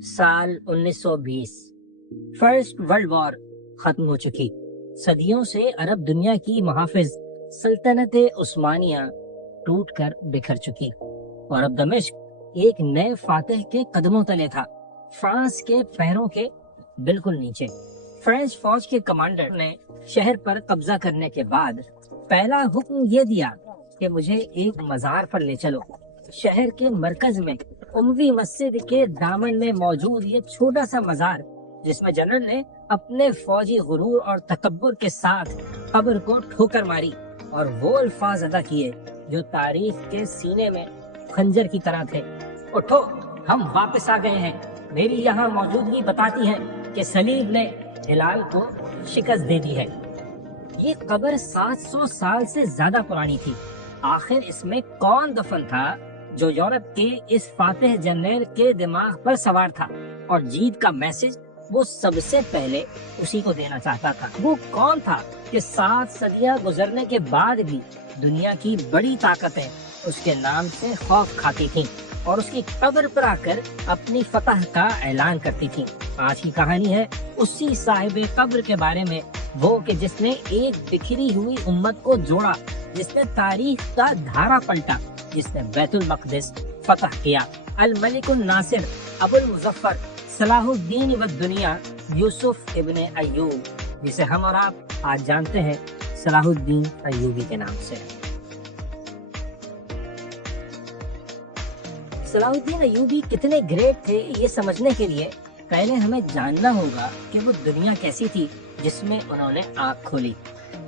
سال 1920 first world war ختم ہو چکی۔ صدیوں سے عرب دنیا کی محافظ سلطنت عثمانیہ ٹوٹ کر بکھر چکی اور اب دمشق ایک نئے فاتح کے قدموں تلے تھا، فرانس کے پیروں کے بالکل نیچے۔ فرینچ فوج کے کمانڈر نے شہر پر قبضہ کرنے کے بعد پہلا حکم یہ دیا کہ مجھے ایک مزار پر لے چلو۔ شہر کے مرکز میں اموی مسجد کے دامن میں موجود یہ چھوٹا سا مزار، جس میں جنرل نے اپنے فوجی غرور اور تکبر کے ساتھ قبر کو ٹھوکر ماری اور وہ الفاظ ادا کیے جو تاریخ کے سینے میں خنجر کی طرح تھے: اٹھو، ہم واپس آ گئے ہیں۔ میری یہاں موجودگی بتاتی ہے کہ صلیب نے ہلال کو شکست دے دی ہے۔ یہ قبر 700 سال سے زیادہ پرانی تھی۔ آخر اس میں کون دفن تھا جو یورپ کے اس فاتح جنرل کے دماغ پر سوار تھا اور جیت کا میسج وہ سب سے پہلے اسی کو دینا چاہتا تھا؟ وہ کون تھا کہ 7 صدیاں گزرنے کے بعد بھی دنیا کی بڑی طاقتیں اس کے نام سے خوف کھاتی تھیں اور اس کی قبر پر آ کر اپنی فتح کا اعلان کرتی تھیں؟ آج کی کہانی ہے اسی صاحب قبر کے بارے میں، وہ کہ جس نے ایک بکھری ہوئی امت کو جوڑا، جس نے تاریخ کا دھارا پلٹا، جس نے بیت المقدس فتح کیا۔ الملک الناصر ابو المظفر صلاح الدین والدنیا یوسف ابن ایوب، جسے ہم اور آپ آج جانتے ہیں صلاح الدین ایوبی کے نام سے۔ صلاح الدین ایوبی کتنے گریٹ تھے، یہ سمجھنے کے لیے پہلے ہمیں جاننا ہوگا کہ وہ دنیا کیسی تھی جس میں انہوں نے آنکھ کھولی۔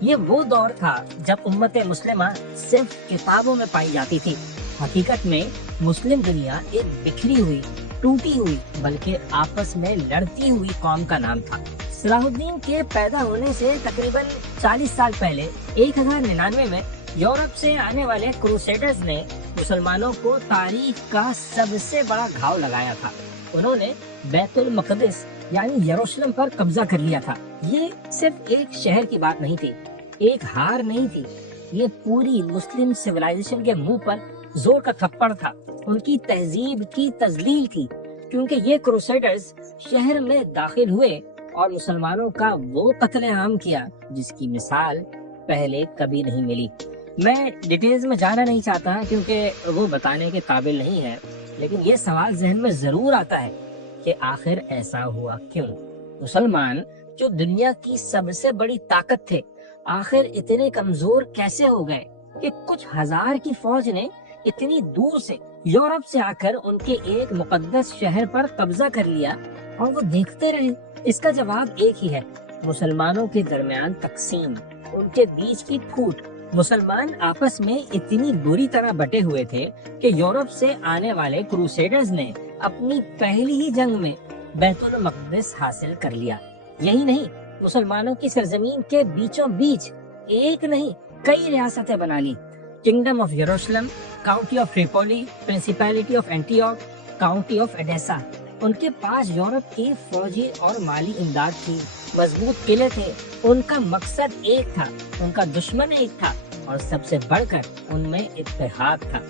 یہ وہ دور تھا جب امت مسلمہ صرف کتابوں میں پائی جاتی تھی۔ حقیقت میں مسلم دنیا ایک بکھری ہوئی، ٹوٹی ہوئی، بلکہ آپس میں لڑتی ہوئی قوم کا نام تھا۔ صلاح الدین کے پیدا ہونے سے تقریباً 40 سال پہلے 1099 میں یورپ سے آنے والے کروسیڈرز نے مسلمانوں کو تاریخ کا سب سے بڑا گھاؤ لگایا تھا۔ انہوں نے بیت المقدس یعنی یروشلم پر قبضہ کر لیا تھا۔ یہ صرف ایک شہر کی بات نہیں تھی، ایک ہار نہیں تھی، یہ پوری مسلم سویلائزیشن کے منہ پر زور کا تھپڑ تھا، ان کی تہذیب کی تذلیل تھی، کیونکہ یہ کروسیڈرز شہر میں داخل ہوئے اور مسلمانوں کا وہ قتل عام کیا جس کی مثال پہلے کبھی نہیں ملی۔ میں ڈیٹیلز میں جانا نہیں چاہتا کیونکہ وہ بتانے کے قابل نہیں ہے، لیکن یہ سوال ذہن میں ضرور آتا ہے کہ آخر ایسا ہوا کیوں؟ مسلمان جو دنیا کی سب سے بڑی طاقت تھے، آخر اتنے کمزور کیسے ہو گئے کہ کچھ ہزار کی فوج نے اتنی دور سے یورپ سے آ کر ان کے ایک مقدس شہر پر قبضہ کر لیا اور وہ دیکھتے رہے؟ اس کا جواب ایک ہی ہے: مسلمانوں کے درمیان تقسیم، ان کے بیچ کی پھوٹ۔ مسلمان آپس میں اتنی بری طرح بٹے ہوئے تھے کہ یورپ سے آنے والے کروسیڈرز نے اپنی پہلی ہی جنگ میں بیت المقدس حاصل کر لیا۔ یہی نہیں، مسلمانوں کی سرزمین کے بیچوں بیچ ایک نہیں کئی ریاستیں بنا لی: کنگڈم آف یروشلم، county of Tripoli, principality of Antioch, county of Edessa. ان کے پاس یورپ کی فوجی اور مالی امداد تھی، مضبوط قلعے تھے، ان کا مقصد ایک تھا، ان کا دشمن ایک تھا، اور سب سے بڑھ کر ان میں اتحاد تھا۔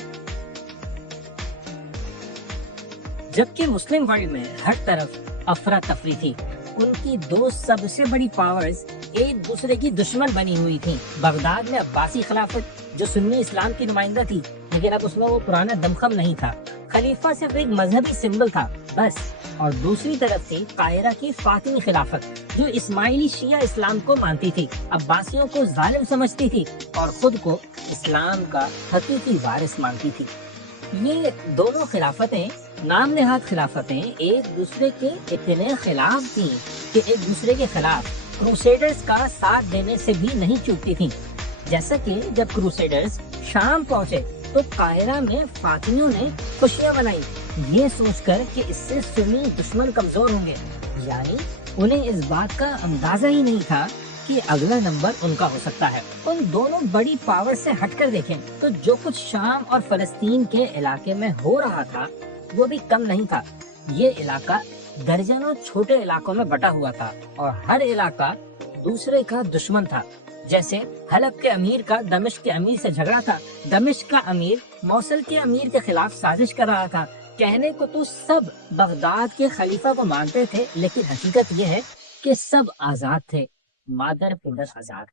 جبکہ مسلم ورلڈ میں ہر طرف افراتفری تھی، ان کی دو سب سے بڑی پاورز ایک دوسرے کی دشمن بنی ہوئی تھیں۔ بغداد میں عباسی خلافت جو سنی اسلام کی نمائندہ تھی، لیکن اب اس میں وہ پرانا دمخم نہیں تھا، خلیفہ صرف ایک مذہبی سمبل تھا بس۔ اور دوسری طرف تھی قاہرہ کی فاطمی خلافت جو اسماعیلی شیعہ اسلام کو مانتی تھی، عباسیوں کو ظالم سمجھتی تھی اور خود کو اسلام کا حقیقی وارث مانتی تھی۔ یہ دونوں خلافتیں، نام نہاد خلافتیں، ایک دوسرے کے اتنے خلاف تھیں کہ ایک دوسرے کے خلاف کروسیڈرز کا ساتھ دینے سے بھی نہیں چوکتی تھیں۔ جیسا کہ جب کروسیڈرز شام پہنچے تو قاہرہ میں فاطمیوں نے خوشیاں منائی، یہ سوچ کر کہ اس سے سنی دشمن کمزور ہوں گے، یعنی انہیں اس بات کا اندازہ ہی نہیں تھا کہ اگلا نمبر ان کا ہو سکتا ہے۔ ان دونوں بڑی پاور سے ہٹ کر دیکھیں تو جو کچھ شام اور فلسطین کے علاقے میں ہو رہا تھا وہ بھی کم نہیں تھا۔ یہ علاقہ درجنوں چھوٹے علاقوں میں بٹا ہوا تھا اور ہر علاقہ دوسرے کا دشمن تھا۔ جیسے حلب کے امیر کا دمشق کے امیر سے جھگڑا تھا، دمشق کا امیر موصل کے امیر کے خلاف سازش کر رہا تھا، کہنے کو تو سب بغداد کے خلیفہ کو مانتے تھے، لیکن حقیقت یہ ہے کہ سب آزاد تھے، مادر پردش آزاد۔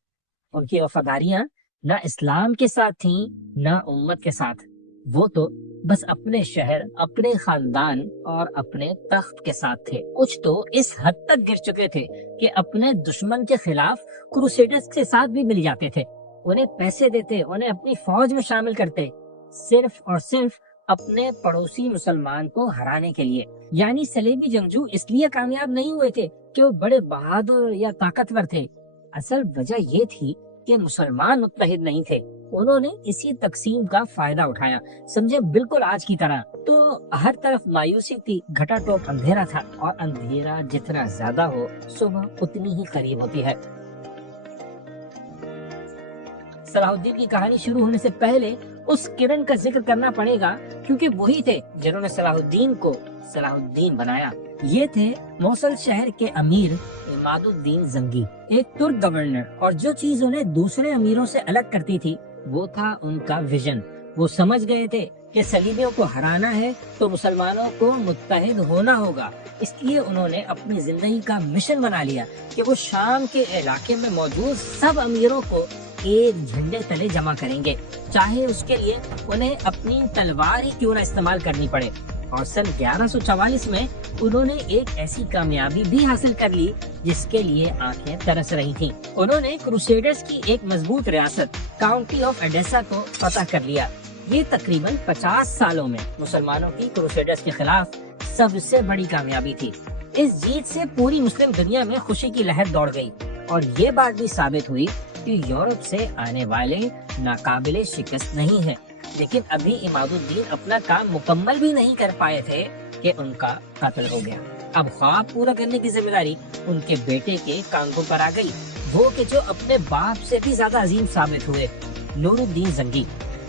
ان کی وفاداریاں نہ اسلام کے ساتھ تھیں نہ امت کے ساتھ، وہ تو بس اپنے شہر، اپنے خاندان اور اپنے تخت کے ساتھ تھے۔ کچھ تو اس حد تک گر چکے تھے کہ اپنے دشمن کے خلاف کروسیڈرز کے ساتھ بھی مل جاتے تھے، انہیں پیسے دیتے، انہیں اپنی فوج میں شامل کرتے، صرف اور صرف اپنے پڑوسی مسلمان کو ہرانے کے لیے۔ یعنی صلیبی جنگجو اس لیے کامیاب نہیں ہوئے تھے کہ وہ بڑے بہادر یا طاقتور تھے، اصل وجہ یہ تھی کہ مسلمان متحد نہیں تھے۔ انہوں نے اسی تقسیم کا فائدہ اٹھایا، سمجھے بالکل آج کی طرح۔ تو ہر طرف مایوسی تھی، گھٹا ٹوپ اندھیرا تھا، اور اندھیرا جتنا زیادہ ہو صبح اتنی ہی قریب ہوتی ہے۔ صلاح الدین کی کہانی شروع ہونے سے پہلے اس کرن کا ذکر کرنا پڑے گا، کیونکہ وہی تھے جنہوں نے صلاح الدین کو صلاح الدین بنایا۔ یہ تھے موصل شہر کے امیر عماد الدین زنگی، ایک ترک گورنر، اور جو چیز انہیں دوسرے امیروں سے الگ کرتی تھی وہ تھا ان کا ویژن۔ وہ سمجھ گئے تھے کہ صلیبیوں کو ہرانا ہے تو مسلمانوں کو متحد ہونا ہوگا، اس لیے انہوں نے اپنی زندگی کا مشن بنا لیا کہ وہ شام کے علاقے میں موجود سب امیروں کو ایک جھنڈے تلے جمع کریں گے، چاہے اس کے لیے انہیں اپنی تلوار ہی کیوں نہ استعمال کرنی پڑے۔ اور سن 1144 میں انہوں نے ایک ایسی کامیابی بھی حاصل کر لی جس کے لیے آنکھیں ترس رہی تھیں۔ انہوں نے کروسیڈرز کی ایک مضبوط ریاست کاؤنٹی آف ایڈیسا کو فتح کر لیا۔ یہ تقریباً 50 سالوں میں مسلمانوں کی کروسیڈرز کے خلاف سب سے بڑی کامیابی تھی۔ اس جیت سے پوری مسلم دنیا میں خوشی کی لہر دوڑ گئی، اور یہ بات بھی ثابت ہوئی کہ یورپ سے آنے والے ناقابل شکست نہیں ہیں۔ لیکن ابھی عماد الدین اپنا کام مکمل بھی نہیں کر پائے تھے کہ ان کا قتل ہو گیا۔ اب خواب پورا کرنے کی ذمہ داری ان کے بیٹے کے کاندھوں پر آ گئی، وہ کہ جو اپنے باپ سے بھی زیادہ عظیم ثابت ہوئے، نور الدین زنگی۔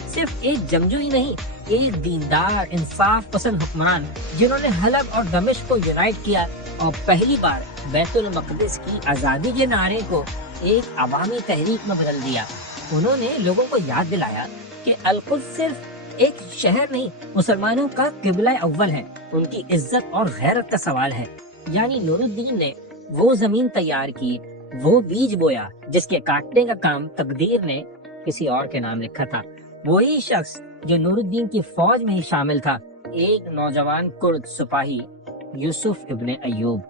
صرف ایک جنگجو ہی نہیں، ایک دیندار، انصاف پسند حکمران، جنہوں نے حلب اور دمشق کو یونائٹ کیا اور پہلی بار بیت المقدس کی آزادی کے نعرے کو ایک عوامی تحریک میں بدل دیا۔ انہوں نے لوگوں کو یاد دلایا کہ القدس صرف ایک شہر نہیں، مسلمانوں کا قبلہ اول ہے، ان کی عزت اور غیرت کا سوال ہے۔ یعنی نور الدین نے وہ زمین تیار کی، وہ بیج بویا جس کے کاٹنے کا کام تقدیر نے کسی اور کے نام لکھا تھا۔ وہی شخص جو نور الدین کی فوج میں ہی شامل تھا، ایک نوجوان کرد سپاہی یوسف ابن ایوب،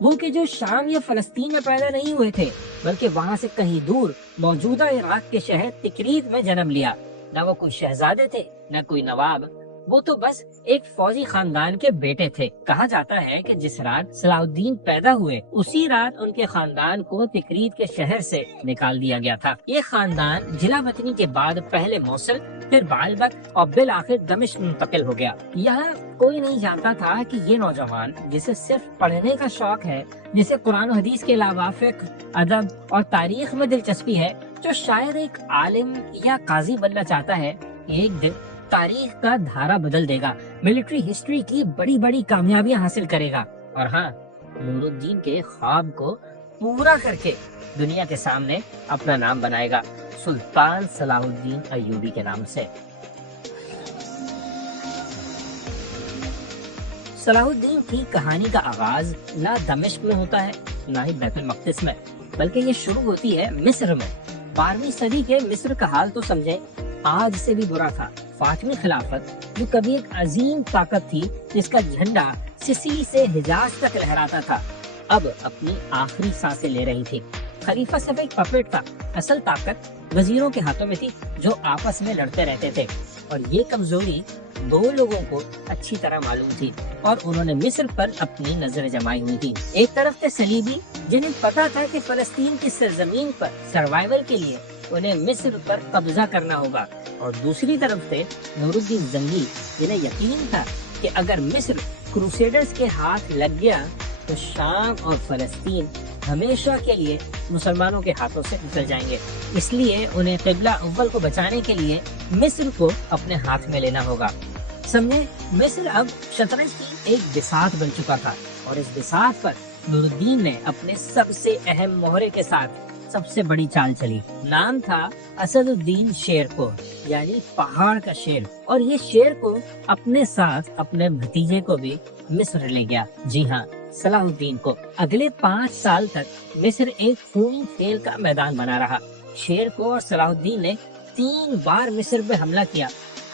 وہ کہ جو شام یا فلسطین میں پیدا نہیں ہوئے تھے، بلکہ وہاں سے کہیں دور موجودہ عراق کے شہر تکریت میں جنم لیا۔ نہ وہ کوئی شہزادے تھے نہ کوئی نواب، وہ تو بس ایک فوجی خاندان کے بیٹے تھے۔ کہا جاتا ہے کہ جس رات صلاح الدین پیدا ہوئے اسی رات ان کے خاندان کو تکریت کے شہر سے نکال دیا گیا تھا۔ یہ خاندان جلا وطنی کے بعد پہلے موصل، پھر بعلبک اور بالآخر دمشق منتقل ہو گیا۔ یہاں کوئی نہیں جانتا تھا کہ یہ نوجوان جسے صرف پڑھنے کا شوق ہے، جسے قرآن و حدیث کے علاوہ فقہ، ادب اور تاریخ میں دلچسپی ہے، جو شاید ایک عالم یا قاضی بننا چاہتا ہے، ایک دن تاریخ کا دھارا بدل دے گا، ملٹری ہسٹری کی بڑی بڑی کامیابیاں حاصل کرے گا، اور ہاں، نور الدین کے خواب کو پورا کر کے دنیا کے سامنے اپنا نام بنائے گا، سلطان صلاح الدین ایوبی کے نام سے۔ صلاح الدین کی کہانی کا آغاز نہ دمشق میں ہوتا ہے نہ ہی بیت المقدس میں، بلکہ یہ شروع ہوتی ہے مصر میں۔ 12ویں صدی کے مصر کا حال تو سمجھیں آج سے بھی برا تھا۔ فاطمی خلافت جو کبھی ایک عظیم طاقت تھی، جس کا جھنڈا سسیلی سے حجاز تک لہراتا تھا، اب اپنی آخری سانسیں لے رہی تھی۔ خلیفہ صرف ایک پپٹ تھا، اصل طاقت وزیروں کے ہاتھوں میں تھی جو آپس میں لڑتے رہتے تھے، اور یہ کمزوری دو لوگوں کو اچھی طرح معلوم تھی، اور انہوں نے مصر پر اپنی نظر جمائی ہوئی تھی۔ ایک طرف تھے صلیبی، جنہیں پتا تھا کہ فلسطین کی سرزمین پر سروائیول کے لیے انہیں مصر پر قبضہ کرنا ہوگا، اور دوسری طرف تھے نور الدین زنگی، جنہیں یقین تھا کہ اگر مصر کروسیڈرز کے ہاتھ لگ گیا تو شام اور فلسطین ہمیشہ کے لیے مسلمانوں کے ہاتھوں سے نکل جائیں گے۔ اس لیے انہیں قبلہ اول کو بچانے کے لیے مصر کو اپنے ہاتھ میں لینا ہوگا۔ سمجھے، مصر اب شطرنج کی ایک بساط بن چکا تھا، اور اس بساط پر نور الدین نے اپنے سب سے اہم مہرے کے ساتھ سب سے بڑی چال چلی۔ نام تھا اسد الدین شیر کو، یعنی پہاڑ کا شیر، اور یہ شیر کو اپنے ساتھ اپنے بھتیجے کو بھی مصر لے گیا۔ جی ہاں، صلاح الدین کو۔ اگلے 5 سال تک مصر ایک خون کھیل کا میدان بنا رہا۔ شیر کو اور صلاح الدین نے 3 بار مصر پہ حملہ کیا۔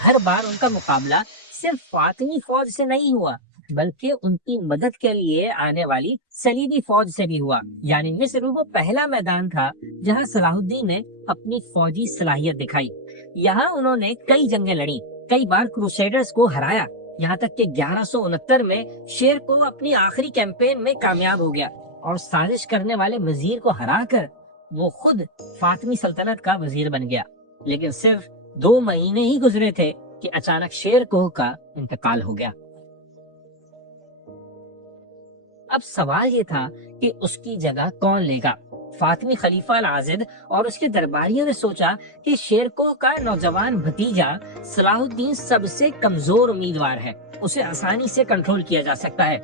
ہر بار ان کا مقابلہ صرف فاطمی فوج سے نہیں ہوا، بلکہ ان کی مدد کے لیے آنے والی صلیبی فوج سے بھی ہوا۔ یعنی مصر وہ پہلا میدان تھا جہاں صلاح الدین نے اپنی فوجی صلاحیت دکھائی۔ یہاں انہوں نے کئی جنگیں لڑی، کئی بار کروسیڈرز کو ہرایا، یہاں تک کہ 1169 میں شیر کو اپنی آخری کیمپین میں کامیاب ہو گیا اور سازش کرنے والے وزیر کو ہرا کر وہ خود فاطمی سلطنت کا وزیر بن گیا۔ لیکن صرف 2 مہینے ہی گزرے تھے کہ اچانک شیر کوہ کا انتقال ہو گیا۔ اب سوال یہ تھا کہ اس کی جگہ کون لے گا؟ فاطمی خلیفہ العاضد اور اس کے درباریوں نے سوچا کہ شیر کوہ کا نوجوان بھتیجا صلاح الدین سب سے کمزور امیدوار ہے، اسے آسانی سے کنٹرول کیا جا سکتا ہے۔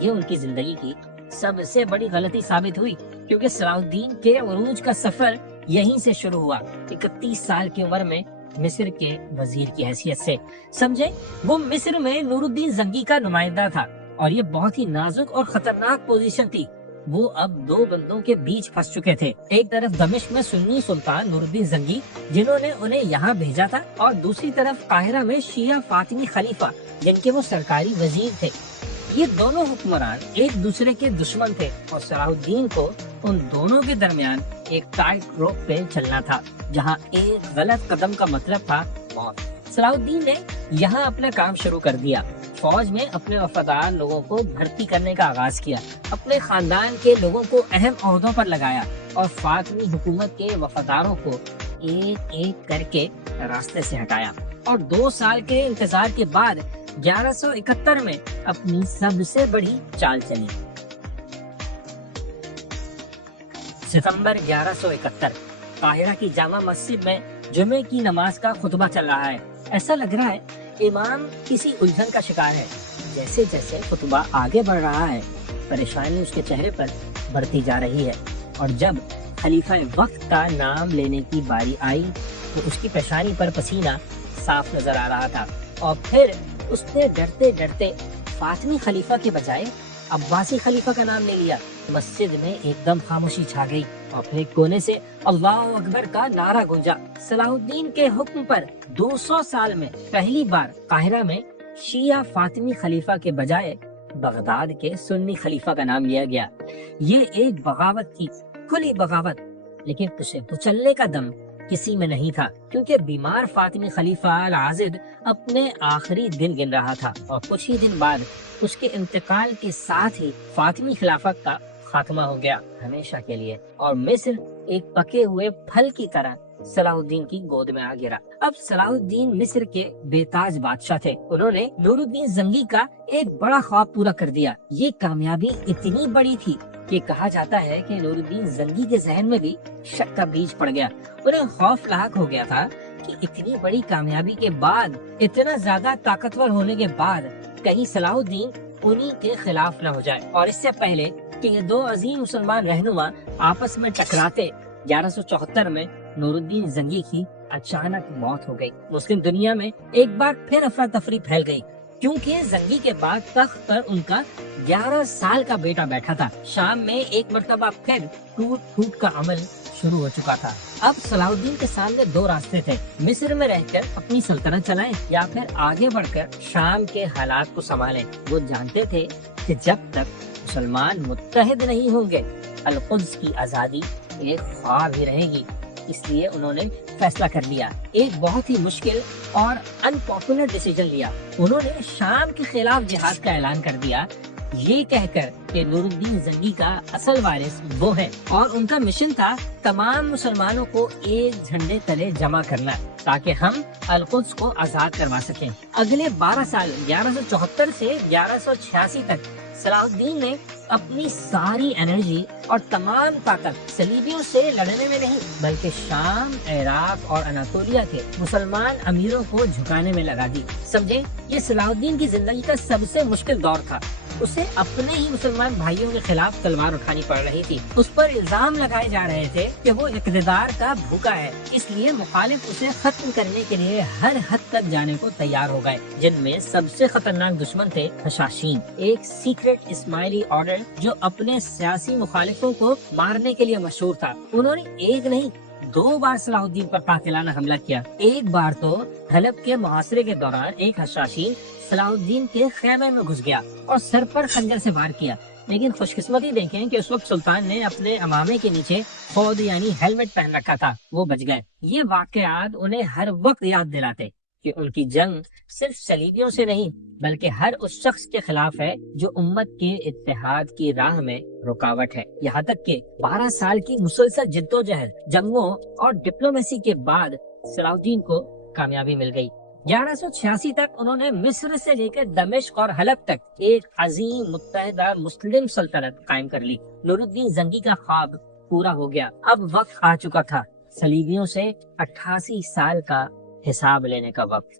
یہ ان کی زندگی کی سب سے بڑی غلطی ثابت ہوئی، کیونکہ صلاح الدین کے عروج کا سفر یہیں سے شروع ہوا، 31 سال کی عمر میں مصر کے وزیر کی حیثیت سے۔ سمجھے، وہ مصر میں نور الدین زنگی کا نمائندہ تھا، اور یہ بہت ہی نازک اور خطرناک پوزیشن تھی۔ وہ اب 2 بندوں کے بیچ پھنس چکے تھے، ایک طرف دمشق میں سنی سلطان نور الدین زنگی جنہوں نے انہیں یہاں بھیجا تھا، اور دوسری طرف قاہرہ میں شیعہ فاطمی خلیفہ جن کے وہ سرکاری وزیر تھے۔ یہ دونوں حکمران ایک دوسرے کے دشمن تھے، اور صلاح الدین کو ان دونوں کے درمیان ایک ٹائٹ روپ پہ چلنا تھا، جہاں ایک غلط قدم کا مطلب تھا موت۔ صلاح الدین نے یہاں اپنا کام شروع کر دیا، فوج میں اپنے وفادار لوگوں کو بھرتی کرنے کا آغاز کیا، اپنے خاندان کے لوگوں کو اہم عہدوں پر لگایا، اور فاطمی حکومت کے وفاداروں کو ایک ایک کر کے راستے سے ہٹایا، اور 2 سال کے انتظار کے بعد 1171 میں اپنی سب سے بڑی چال چلی۔ ستمبر 1171 قاہرہ کی جامع مسجد میں جمعے کی نماز کا خطبہ چل رہا ہے۔ ایسا لگ رہا ہے امام کسی الجھن کا شکار ہے۔ جیسے جیسے خطبہ آگے بڑھ رہا ہے، پریشانی اس کے چہرے پر بڑھتی جا رہی ہے، اور جب خلیفہ وقت کا نام لینے کی باری آئی تو اس کی پیشانی پر پسینہ صاف نظر آ رہا تھا، اور پھر اس نے ڈرتے ڈرتے فاطمی خلیفہ کے بجائے عباسی خلیفہ کا نام لے لیا۔ مسجد میں ایک دم خاموشی چھا گئی، اور اپنے کونے سے اللہ اکبر کا نعرہ گونجا۔ صلاح الدین کے حکم پر 200 سال میں پہلی بار قاہرہ میں شیعہ فاطمی خلیفہ کے بجائے بغداد کے سنی خلیفہ کا نام لیا گیا۔ یہ ایک بغاوت تھی، کھلی بغاوت، لیکن اسے کچلنے کا دم کسی میں نہیں تھا، کیونکہ بیمار فاطمی خلیفہ العاضد اپنے آخری دن گن رہا تھا، اور کچھ ہی دن بعد اس کے انتقال کے ساتھ ہی فاطمی خلافت کا خاتمہ ہو گیا ہمیشہ کے لیے، اور مصر ایک پکے ہوئے پھل کی طرح صلاح الدین کی گود میں آ گرا۔ اب صلاح الدین مصر کے بے تاج بادشاہ تھے۔ انہوں نے نور الدین زنگی کا ایک بڑا خواب پورا کر دیا۔ یہ کامیابی اتنی بڑی تھی کہ کہا جاتا ہے کہ نور الدین زنگی کے ذہن میں بھی شک کا بیج پڑ گیا۔ انہیں خوف لاحق ہو گیا تھا کہ اتنی بڑی کامیابی کے بعد، اتنا زیادہ طاقتور ہونے کے بعد، کہیں صلاح الدین انہی کے خلاف نہ ہو جائے۔ اور اس سے پہلے کہ یہ 2 عظیم مسلمان رہنما آپس میں ٹکراتے، 1174 میں نور الدین زنگی کی اچانک موت ہو گئی۔ مسلم دنیا میں ایک بار پھر افراتفری پھیل گئی، کیونکہ زنگی کے بعد تخت پر ان کا 11 سال کا بیٹا بیٹھا تھا۔ شام میں ایک مرتبہ پھر ٹوٹ پھوٹ کا عمل شروع ہو چکا تھا۔ اب صلاح الدین کے سامنے 2 راستے تھے، مصر میں رہ کر اپنی سلطنت چلائیں یا پھر آگے بڑھ کر شام کے حالات کو سنبھالیں۔ وہ جانتے تھے کہ جب تک مسلمان متحد نہیں ہوں گے، القدس کی آزادی ایک خواب ہی رہے گی۔ اس لیے انہوں نے فیصلہ کر لیا، ایک بہت ہی مشکل اور ان پاپولر ڈیسیجن لیا۔ انہوں نے شام کے خلاف جہاد کا اعلان کر دیا، یہ کہہ کر کہ نور الدین زنگی کا اصل وارث وہ ہے، اور ان کا مشن تھا تمام مسلمانوں کو ایک جھنڈے تلے جمع کرنا تاکہ ہم القدس کو آزاد کروا سکیں۔ اگلے 12 سال 1174 سے 1186 تک صلاح الدین نے اپنی ساری انرجی اور تمام طاقت صلیبیوں سے لڑنے میں نہیں، بلکہ شام، عراق اور اناطولیہ کے مسلمان امیروں کو جھکانے میں لگا دی۔ سمجھے، یہ صلاح الدین کی زندگی کا سب سے مشکل دور تھا۔ اسے اپنے ہی مسلمان بھائیوں کے خلاف تلوار اٹھانی پڑ رہی تھی۔ اس پر الزام لگائے جا رہے تھے کہ وہ اقتدار کا بھوکا ہے، اس لیے مخالف اسے ختم کرنے کے لیے ہر حد تک جانے کو تیار ہو گئے، جن میں سب سے خطرناک دشمن تھے حشاشین، ایک سیکرٹ اسماعیلی آرڈر جو اپنے سیاسی مخالفوں کو مارنے کے لیے مشہور تھا۔ انہوں نے ایک نہیں 2 بار صلاح الدین پر قاتلانہ حملہ کیا۔ ایک بار تو حلب کے محاصرے کے دوران ایک حشاشین صلاح الدین کے خیمے میں گھس گیا اور سر پر خنجر سے وار کیا، لیکن خوش قسمتی دیکھیں کہ اس وقت سلطان نے اپنے امامے کے نیچے خود یعنی ہیلمٹ پہن رکھا تھا، وہ بچ گئے۔ یہ واقعات انہیں ہر وقت یاد دلاتے کہ ان کی جنگ صرف صلیبیوں سے نہیں بلکہ ہر اس شخص کے خلاف ہے جو امت کے اتحاد کی راہ میں رکاوٹ ہے۔ یہاں تک کہ 12 سال کی مسلسل جدوجہد، جنگوں اور ڈپلومیسی کے بعد صلاح الدین کو کامیابی مل گئی۔ 1186 تک انہوں نے مصر سے لے کر دمشق اور حلب تک ایک عظیم متحدہ مسلم سلطنت قائم کر لی۔ نور الدین زنگی کا خواب پورا ہو گیا۔ اب وقت آ چکا تھا صلیبیوں سے 88 سال کا حساب لینے کا وقت۔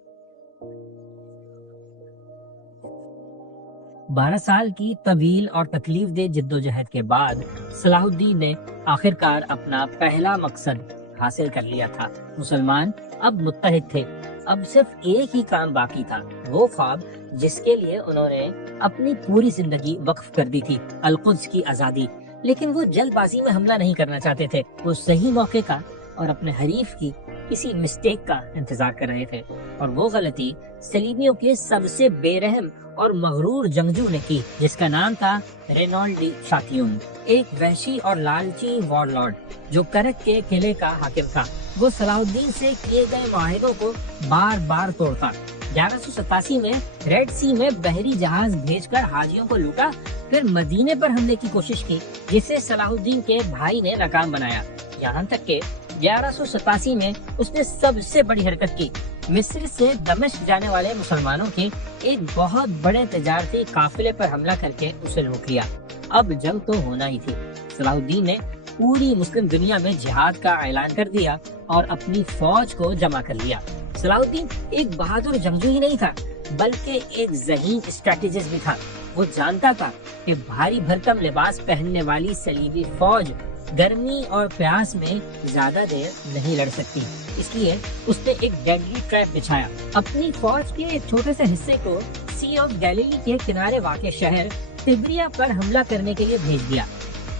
12 سال کی طویل اور تکلیف دہ جدوجہد کے بعد صلاح الدین نے آخرکار اپنا پہلا مقصد حاصل کر لیا تھا۔ مسلمان اب متحد تھے، اب صرف ایک ہی کام باقی تھا، وہ خواب جس کے لیے انہوں نے اپنی پوری زندگی وقف کر دی تھی، القدس کی آزادی۔ لیکن وہ جلد بازی میں حملہ نہیں کرنا چاہتے تھے، وہ صحیح موقع کا اور اپنے حریف کی کسی مسٹیک کا انتظار کر رہے تھے، اور وہ غلطی صلیبیوں کے سب سے بے رحم اور مغرور جنگجو نے کی، جس کا نام تھا رینالڈ ڈی شاتیون، ایک وحشی اور لالچی وار لارڈ جو کرک کے قلعے کا حاکم تھا۔ وہ صلاح الدین سے کیے گئے معاہدوں کو بار بار توڑتا۔ 1187 میں ریڈ سی میں بحری جہاز بھیج کر حاجیوں کو لوٹا، پھر مدینے پر حملے کی کوشش کی جسے صلاح الدین کے بھائی نے ناکام بنایا، یہاں تک کہ 1187 میں اس نے سب سے بڑی حرکت کی، مصر سے دمشق جانے والے مسلمانوں کے ایک بہت بڑے تجارتی قافلے پر حملہ کر کے اسے روک لیا۔ اب جنگ تو ہونا ہی تھی۔ صلاح الدین نے پوری مسلم دنیا میں جہاد کا اعلان کر دیا اور اپنی فوج کو جمع کر لیا۔ صلاح الدین ایک بہادر جنگجو ہی نہیں تھا بلکہ ایک ذہین اسٹریٹجسٹ بھی تھا۔ وہ جانتا تھا کہ بھاری بھرکم لباس پہننے والی صلیبی فوج گرمی اور پیاس میں زیادہ دیر نہیں لڑ سکتی، اس لیے اس نے ایک ڈیڈلی ٹریپ بچھایا۔ اپنی فوج کے ایک چھوٹے سے حصے کو سی آف گیلیلی کے کنارے واقع شہر تبریا پر حملہ کرنے کے لیے بھیج دیا۔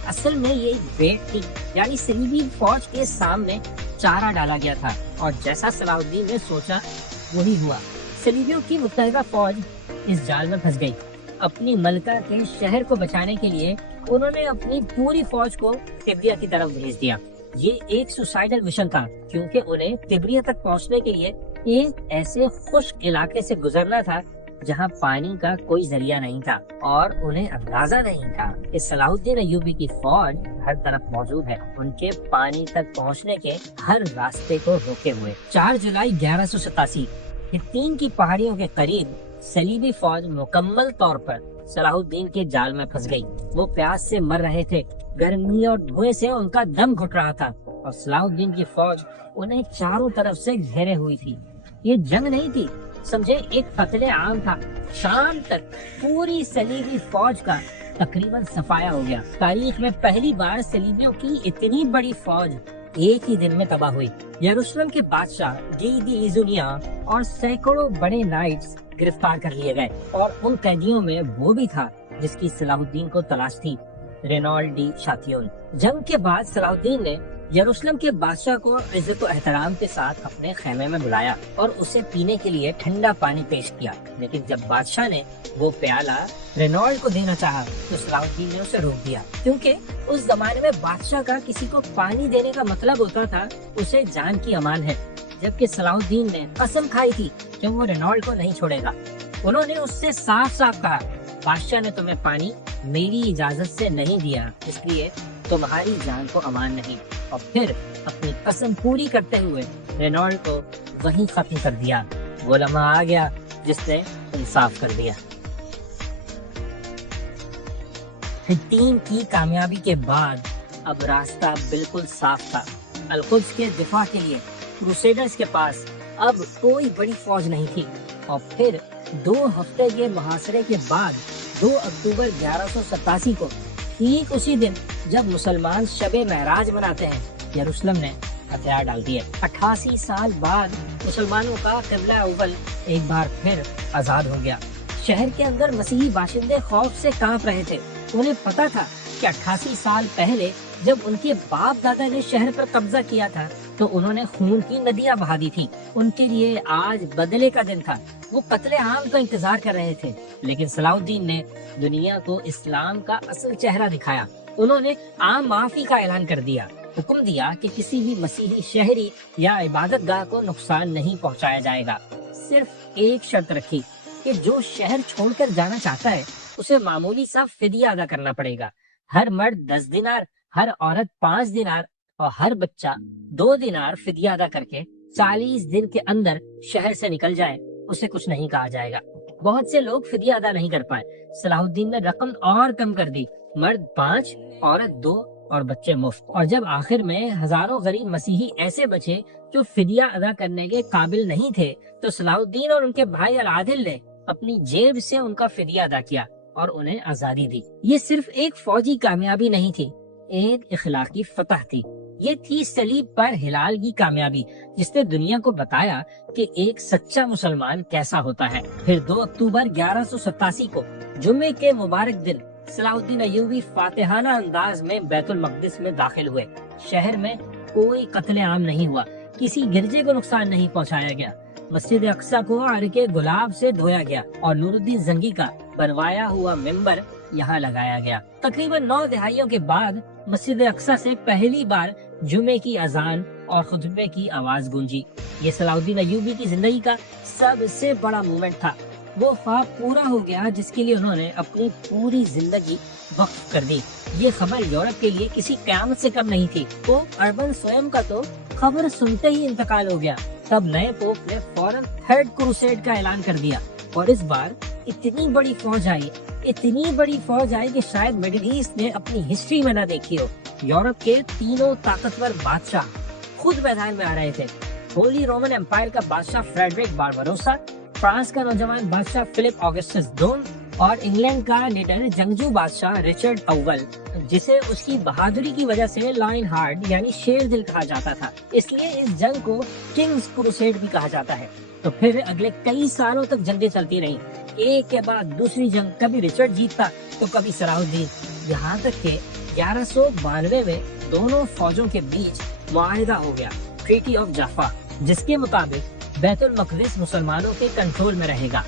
اصل میں یہ ایک بیٹ تھی، یعنی صلیبی فوج کے سامنے چارہ ڈالا گیا تھا، اور جیسا صلاح الدین نے سوچا وہی ہوا۔ صلیبیوں کی متحدہ فوج اس جال میں پھنس گئی۔ اپنی ملکہ کے شہر کو بچانے کے لیے انہوں نے اپنی پوری فوج کو تبریا کی طرف بھیج دیا۔ یہ ایک سوسائڈل مشن تھا کیونکہ انہیں تبریا تک پہنچنے کے لیے ایک ایسے خشک علاقے سے گزرنا تھا جہاں پانی کا کوئی ذریعہ نہیں تھا، اور انہیں اندازہ نہیں تھا کہ صلاح الدین ایوبی کی فوج ہر طرف موجود ہے، ان کے پانی تک پہنچنے کے ہر راستے کو روکے ہوئے۔ 4 جولائی 1187 ہتین کی پہاڑیوں کے قریب صلیبی فوج مکمل طور پر صلاح الدین کے جال میں پھنس گئی۔ وہ پیاس سے مر رہے تھے، گرمی اور دھوئیں سے ان کا دم گھٹ رہا تھا، اور صلاح الدین کی فوج انہیں چاروں طرف سے گھیرے ہوئی تھی۔ یہ جنگ نہیں تھی، سمجھے ایک قتل عام تھا۔ شام تک پوری صلیبی فوج کا تقریباً صفایا ہو گیا۔ تاریخ میں پہلی بار صلیبیوں کی اتنی بڑی فوج ایک ہی دن میں تباہ ہوئی۔ یروشلم کے بادشاہ ڈی لیزونیا اور سینکڑوں بڑے نائٹس گرفتار کر لیے گئے، اور ان قیدیوں میں وہ بھی تھا جس کی صلاح الدین کو تلاش تھی، رینالڈ ڈی شاتیون۔ جنگ کے بعد صلاح الدین نے یروشلم کے بادشاہ کو عزت و احترام کے ساتھ اپنے خیمے میں بلایا اور اسے پینے کے لیے ٹھنڈا پانی پیش کیا، لیکن جب بادشاہ نے وہ پیالہ رینالڈ کو دینا چاہا تو صلاح الدین نے اسے روک دیا، کیونکہ اس زمانے میں بادشاہ کا کسی کو پانی دینے کا مطلب ہوتا تھا اسے جان کی امان ہے، جبکہ صلاح الدین نے قسم کھائی تھی کہ وہ رینالڈ کو نہیں چھوڑے گا۔ انہوں نے اس سے صاف صاف کہا، بادشاہ نے تمہیں پانی میری اجازت سے نہیں دیا، اس لیے تمہاری جان کو امان نہیں، اور پھر اپنی قسم پوری کرتے ہوئے رینالڈ کو وہیں ختم کر دیا۔ وہ لمحہ آ گیا جس نے انصاف کر دیا۔ ہتین کی کامیابی کے بعد اب راستہ بالکل صاف تھا۔ القدس کے دفاع کے لیے کروسیڈرز کے پاس اب کوئی بڑی فوج نہیں تھی، اور پھر 2 ہفتے کے محاصرے کے بعد 2 اکتوبر 1187 کو، ٹھیک اسی دن جب مسلمان شب معراج مناتے ہیں، یروشلم نے ہتھیار ڈال دیے۔ 88 سال بعد مسلمانوں کا قبلہ اول ایک بار پھر آزاد ہو گیا۔ شہر کے اندر مسیحی باشندے خوف سے کانپ رہے تھے۔ انہیں پتا تھا کہ 88 سال پہلے جب ان کے باپ دادا نے شہر پر قبضہ کیا تھا تو انہوں نے خون کی ندیاں بہا دی تھی۔ ان کے لیے آج بدلے کا دن تھا۔ وہ قتل عام کا انتظار کر رہے تھے، لیکن صلاح الدین نے دنیا کو اسلام کا اصل چہرہ دکھایا۔ انہوں نے عام معافی کا اعلان کر دیا، حکم دیا کہ کسی بھی مسیحی شہری یا عبادت گاہ کو نقصان نہیں پہنچایا جائے گا۔ صرف ایک شرط رکھی کہ جو شہر چھوڑ کر جانا چاہتا ہے اسے معمولی سا فدیہ ادا کرنا پڑے گا۔ ہر مرد 10 دینار، ہر عورت 5 دینار اور ہر بچہ 2 دینار فدیہ ادا کر کے 40 دن کے اندر شہر سے نکل جائے، اسے کچھ نہیں کہا جائے گا۔ بہت سے لوگ فدیہ ادا نہیں کر پائے۔ صلاح الدین نے رقم اور کم کر دی، مرد 5، عورت 2 اور بچے مفت۔ اور جب آخر میں ہزاروں غریب مسیحی ایسے بچے جو فدیہ ادا کرنے کے قابل نہیں تھے تو صلاح الدین اور ان کے بھائی العادل نے اپنی جیب سے ان کا فدیہ ادا کیا اور انہیں آزادی دی۔ یہ صرف ایک فوجی کامیابی نہیں تھی، ایک اخلاقی فتح تھی۔ یہ تھی صلیب پر ہلال کی کامیابی، جس نے دنیا کو بتایا کہ ایک سچا مسلمان کیسا ہوتا ہے۔ پھر 2 اکتوبر 1187 کو جمعے کے مبارک دن صلاح الدین ایوبی فاتحانہ انداز میں بیت المقدس میں داخل ہوئے۔ شہر میں کوئی قتل عام نہیں ہوا، کسی گرجے کو نقصان نہیں پہنچایا گیا، مسجد اقصی کو عرق گلاب سے دھویا گیا اور نور الدین زنگی کا بنوایا ہوا ممبر یہاں لگایا گیا۔ تقریباً 9 دہائیوں کے بعد مسجد اقصی سے پہلی بار جمعے کی اذان اور خطبے کی آواز گونجی۔ یہ صلاح الدین ایوبی کی زندگی کا سب سے بڑا مومنٹ تھا۔ وہ خواب پورا ہو گیا جس کے لیے انہوں نے اپنی پوری زندگی وقف کر دی۔ یہ خبر یورپ کے لیے کسی قیامت سے کم نہیں تھی۔ پوپ اربن سویم کا تو خبر سنتے ہی انتقال ہو گیا۔ تب نئے پوپ نے فوراً 3rd کروسیڈ کا اعلان کر دیا، اور اس بار اتنی بڑی فوج آئی کہ شاید مڈل ایسٹ نے اپنی ہسٹری میں نہ دیکھی ہو۔ یورپ کے تینوں طاقتور بادشاہ خود میدان میں آ رہے تھے۔ ہولی رومن امپائر کا بادشاہ فریڈرک باربروسا، فرانس کا نوجوان بادشاہ فلپ آگسٹس دوم اور انگلینڈ کا نڈر جنگجو بادشاہ رچرڈ اول، جسے اس کی بہادری کی وجہ سے لائن ہارٹ یعنی شیر دل کہا جاتا تھا، اس لیے اس جنگ کو کنگز کروسیڈ بھی کہا جاتا ہے۔ تو پھر اگلے کئی سالوں تک جنگیں چلتی رہیں، ایک کے بعد دوسری جنگ، کبھی رچرڈ جیتتا تو کبھی صلاح الدین، یہاں تک کہ 1192 میں دونوں فوجوں کے بیچ معاہدہ ہو گیا، ٹریٹی آف جافا، جس کے مطابق بیت المقدس مسلمانوں کے کنٹرول میں رہے گا۔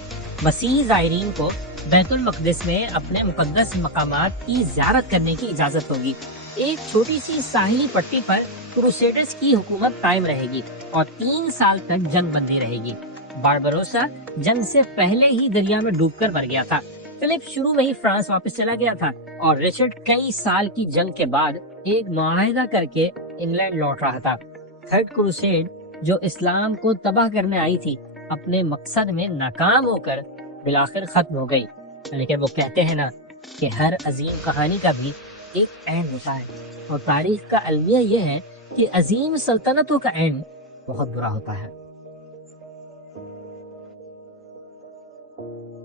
مسیحی زائرین کو بیت المقدس میں اپنے مقدس مقامات کی زیارت کرنے کی اجازت ہوگی۔ ایک چھوٹی سی ساحلی پٹی پر کروسیڈرز کی حکومت قائم رہے گی اور 3 سال تک جنگ بندی رہے گی۔ باربروسا جنگ سے پہلے ہی دریا میں ڈوب کر مر گیا تھا۔ فلپ شروع میں ہی فرانس واپس چلا گیا تھا اور رچرڈ کئی سال کی جنگ کے بعد ایک معاہدہ کر کے انگلینڈ لوٹ رہا تھا۔ 3rd کروسیڈ جو اسلام کو تباہ کرنے آئی تھی، اپنے مقصد میں ناکام ہو کر بالآخر ختم ہو گئی۔ لیکن وہ کہتے ہیں نا کہ ہر عظیم کہانی کا بھی ایک اینڈ ہوتا ہے، اور تاریخ کا المیہ یہ ہے کہ عظیم سلطنتوں کا اینڈ بہت برا ہوتا ہے۔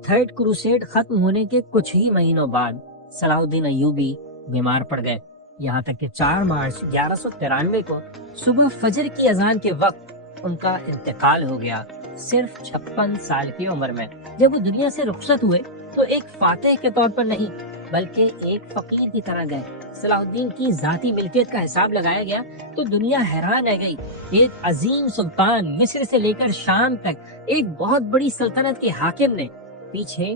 3rd کروسیڈ ختم ہونے کے کچھ ہی مہینوں بعد صلاح الدین ایوبی بیمار پڑ گئے، یہاں تک کہ 4 مارچ 1193 کو صبح فجر کی اذان کے وقت ان کا انتقال ہو گیا، صرف 56 سال کی عمر میں۔ جب وہ دنیا سے رخصت ہوئے تو ایک فاتح کے طور پر نہیں بلکہ ایک فقیر کی طرح گئے۔ صلاح الدین کی ذاتی ملکیت کا حساب لگایا گیا تو دنیا حیران رہ گئی۔ ایک عظیم سلطان، مصر سے لے کر شام تک ایک بہت بڑی سلطنت کے حاکم نے پیچھے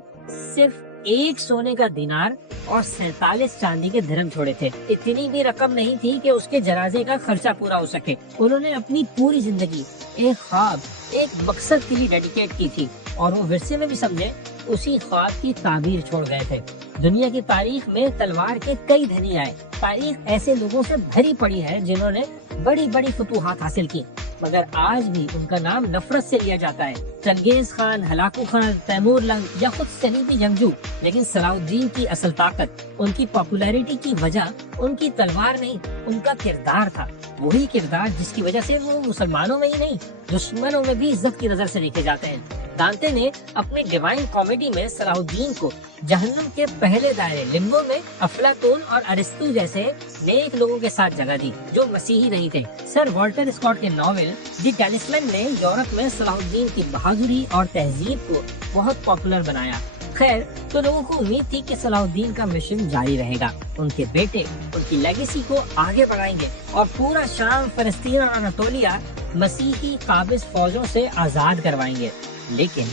صرف 1 سونے کا دینار اور 47 چاندی کے درہم چھوڑے تھے۔ اتنی بھی رقم نہیں تھی کہ اس کے جنازے کا خرچہ پورا ہو سکے۔ انہوں نے اپنی پوری زندگی ایک خواب، ایک مقصد کے لیے ڈیڈیکیٹ کی تھی، اور وہ ورثے میں بھی سمجھے اسی خواب کی تعبیر چھوڑ گئے تھے۔ دنیا کی تاریخ میں تلوار کے کئی دھنی آئے۔ تاریخ ایسے لوگوں سے بھری پڑی ہے جنہوں نے بڑی بڑی فتوحات حاصل کی، مگر آج بھی ان کا نام نفرت سے لیا جاتا ہے۔ چنگیز خان، ہلاکو خان، تیمور لنگ یا خود صلیبی جنگجو، لیکن صلاح الدین کی اصل طاقت، ان کی پاپولیرٹی کی وجہ ان کی تلوار نہیں، ان کا کردار تھا۔ وہی کردار جس کی وجہ سے وہ مسلمانوں میں ہی نہیں، دشمنوں میں بھی عزت کی نظر سے دیکھے جاتے ہیں۔ دانتے نے اپنی ڈیوائن کامیڈی میں صلاح الدین کو جہنم کے پہلے دائرے لمبو میں افلاطون اور ارسطو جیسے نیک لوگوں کے ساتھ جگہ دی جو مسیحی نہیں تھے۔ سر والٹر اسکاٹ کے ناول دی ٹیلسمین نے یورپ میں صلاح الدین کی بہادری اور تہذیب کو بہت پاپولر بنایا۔ خیر، تو لوگوں کو امید تھی کہ صلاح الدین کا مشن جاری رہے گا، ان کے بیٹے ان کی لیگیسی کو آگے بڑھائیں گے اور پورا شام، فلسطین اور اناطولیہ مسیحی قابض فوجوں سے آزاد کروائیں گے۔ لیکن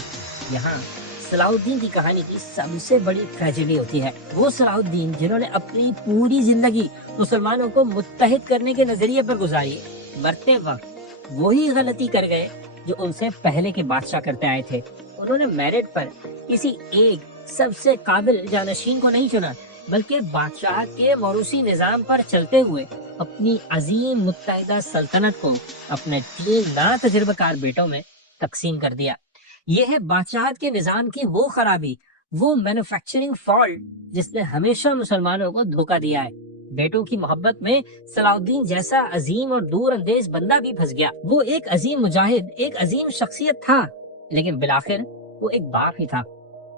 یہاں صلاح الدین کی کہانی کی سب سے بڑی ٹریجڈی ہوتی ہے۔ وہ صلاح الدین جنہوں نے اپنی پوری زندگی مسلمانوں کو متحد کرنے کے نظریے پر گزاری، مرتے وقت وہی غلطی کر گئے جو ان سے پہلے کے بادشاہ کرتے آئے تھے۔ انہوں نے میرٹ پر کسی ایک سب سے قابل جانشین کو نہیں چنا، بلکہ بادشاہ کے موروثی نظام پر چلتے ہوئے اپنی عظیم متحدہ سلطنت کو اپنے 3 نا تجربہ کار بیٹوں میں تقسیم کر دیا۔ یہ ہے بادشاہت کے نظام کی وہ خرابی، وہ مینوفیکچرنگ فالٹ جس نے ہمیشہ مسلمانوں کو دھوکہ دیا ہے۔ بیٹوں کی محبت میں صلاح الدین جیسا عظیم اور دور اندیز بندہ بھی پھنس گیا۔ وہ ایک عظیم مجاہد، ایک عظیم شخصیت تھا، لیکن بالآخر وہ ایک باپ ہی تھا۔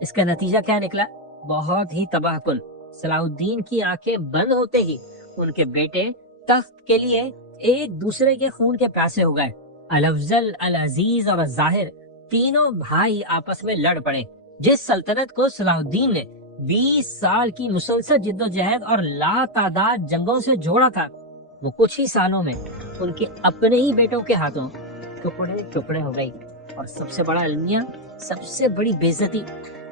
اس کا نتیجہ کیا نکلا؟ بہت ہی تباہ کن۔ صلاح الدین کی آنکھیں بند ہوتے ہی ان کے بیٹے تخت کے لیے ایک دوسرے کے خون کے پیاسے ہو گئے۔ الافضل، العزیز اور الظاہر تینوں بھائی آپس میں لڑ پڑے۔ جس سلطنت کو صلاح الدین نے 20 سال کی مسلسل جدوجہد اور لا تعداد جنگوں سے جوڑا تھا، وہ کچھ ہی سالوں میں ان کے اپنے ہی بیٹوں کے ہاتھوں ٹکڑے ٹکڑے ہو گئی۔ اور سب سے بڑا المیہ، سب سے بڑی بے عزتی،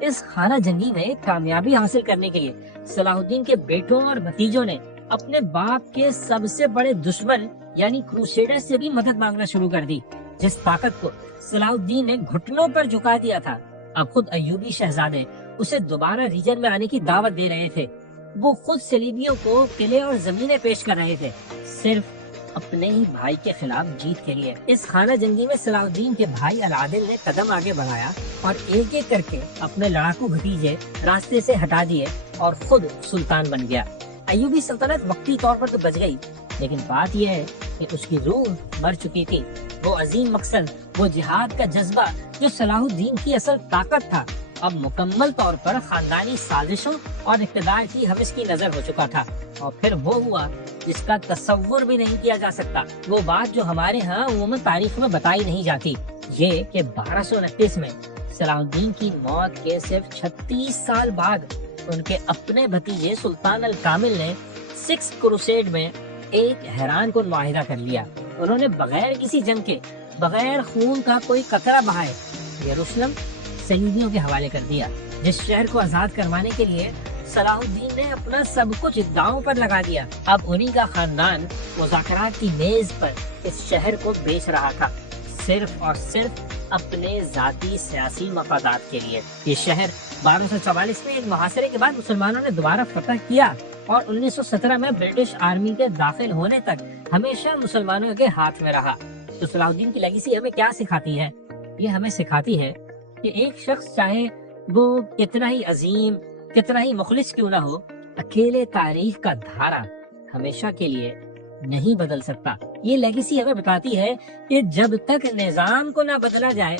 اس خانہ جنگی میں کامیابی حاصل کرنے کے لیے صلاح الدین کے بیٹوں اور بھتیجوں نے اپنے باپ کے سب سے بڑے دشمن یعنی کروسیڈر سے بھی مدد مانگنا شروع کر دی۔ جس طاقت کو صلاح الدین نے گھٹنوں پر جھکا دیا تھا، اب خود ایوبی شہزادے اسے دوبارہ ریجن میں آنے کی دعوت دے رہے تھے۔ وہ خود صلیبیوں کو قلعے اور زمینیں پیش کر رہے تھے، صرف اپنے ہی بھائی کے خلاف جیت کے لیے۔ اس خانہ جنگی میں صلاح الدین کے بھائی العادل نے قدم آگے بڑھایا اور ایک ایک کر کے اپنے لڑاکو بھتیجے راستے سے ہٹا دیے اور خود سلطان بن گیا۔ ایوبی سلطنت وقتی طور پر تو بچ گئی، لیکن بات یہ ہے کہ اس کی روح مر چکی تھی۔ وہ عظیم مقصد، وہ جہاد کا جذبہ جو صلاح الدین کی اصل طاقت تھا، اب مکمل طور پر خاندانی سازشوں اور اقتدار کی حوث کی نظر ہو چکا تھا۔ اور پھر وہ ہوا جس کا تصور بھی نہیں کیا جا سکتا، وہ بات جو ہمارے ہاں عموماً تاریخ میں بتائی نہیں جاتی، یہ کہ 1229 میں صلاح الدین کی موت کے صرف 36 سال بعد ان کے اپنے بھتیجے سلطان الکامل نے 6 کروسیڈ میں ایک حیران کن معاہدہ کر لیا۔ انہوں نے بغیر کسی جنگ کے، بغیر خون کا کوئی قطرہ بہائے یروشلم صلیبیوں کے حوالے کر دیا۔ جس شہر کو آزاد کروانے کے لیے صلاح الدین نے اپنا سب کچھ داؤں پر لگا دیا، اب انہی کا خاندان مذاکرات کی میز پر اس شہر کو بیچ رہا تھا، صرف اور صرف اپنے ذاتی سیاسی مفادات کے لیے۔ یہ شہر 1244 میں ایک محاصرے کے بعد مسلمانوں نے دوبارہ فتح کیا اور 1917 میں برٹش آرمی کے داخل ہونے تک ہمیشہ مسلمانوں کے ہاتھ میں رہا۔ تو صلاح الدین کی لیگیسی ہمیں کیا سکھاتی ہے؟ یہ ہمیں سکھاتی ہے کہ ایک شخص چاہے وہ کتنا ہی عظیم، کتنا ہی مخلص کیوں نہ ہو، اکیلے تاریخ کا دھارا ہمیشہ کے لیے نہیں بدل سکتا۔ یہ لیگیسی ہمیں بتاتی ہے کہ جب تک نظام کو نہ بدلا جائے،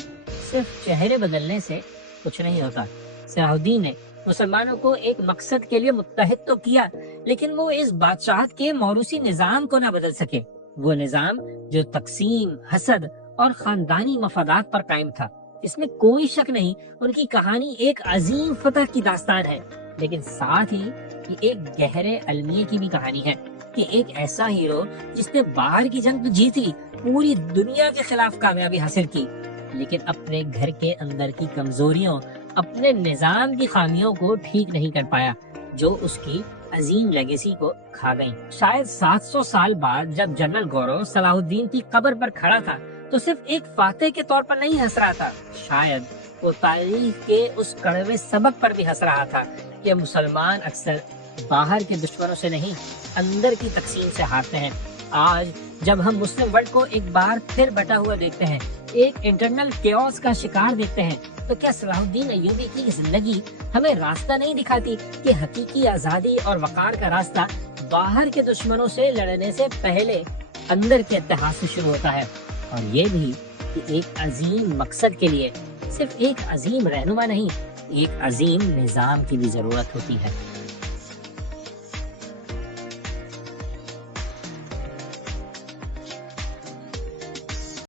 صرف چہرے بدلنے سے کچھ نہیں ہوتا۔ صلاح الدین نے مسلمانوں کو ایک مقصد کے لیے متحد تو کیا، لیکن وہ اس بادشاہت کے موروثی نظام کو نہ بدل سکے، وہ نظام جو تقسیم، حسد اور خاندانی مفادات پر قائم تھا۔ اس میں کوئی شک نہیں، ان کی کہانی ایک عظیم فتح کی داستان ہے، لیکن ساتھ ہی یہ ایک گہرے المیے کی بھی کہانی ہے کہ ایک ایسا ہیرو جس نے باہر کی جنگ تو جیت لی، پوری دنیا کے خلاف کامیابی حاصل کی، لیکن اپنے گھر کے اندر کی کمزوریوں، اپنے نظام کی خامیوں کو ٹھیک نہیں کر پایا، جو اس کی عظیم لیگیسی کو کھا گئیں۔ شاید 700 سال بعد جب جنرل گورو صلاح الدین کی قبر پر کھڑا تھا تو صرف ایک فاتح کے طور پر نہیں ہنس رہا تھا، شاید وہ تاریخ کے اس کڑوے سبق پر بھی ہنس رہا تھا کہ مسلمان اکثر باہر کے دشمنوں سے نہیں، اندر کی تقسیم سے ہارتے ہیں۔ آج جب ہم مسلم ورلڈ کو ایک بار پھر بٹا ہوا دیکھتے ہیں، ایک انٹرنل کیوس کا شکار دیکھتے ہیں، تو کیا صلاح الدین ایوبی کی زندگی ہمیں راستہ نہیں دکھاتی کہ حقیقی آزادی اور وقار کا راستہ باہر کے دشمنوں سے لڑنے سے پہلے اندر کے اتحاد سے شروع ہوتا ہے؟ اور یہ بھی کہ ایک عظیم مقصد کے لیے صرف ایک عظیم رہنما نہیں، ایک عظیم نظام کی بھی ضرورت ہوتی ہے۔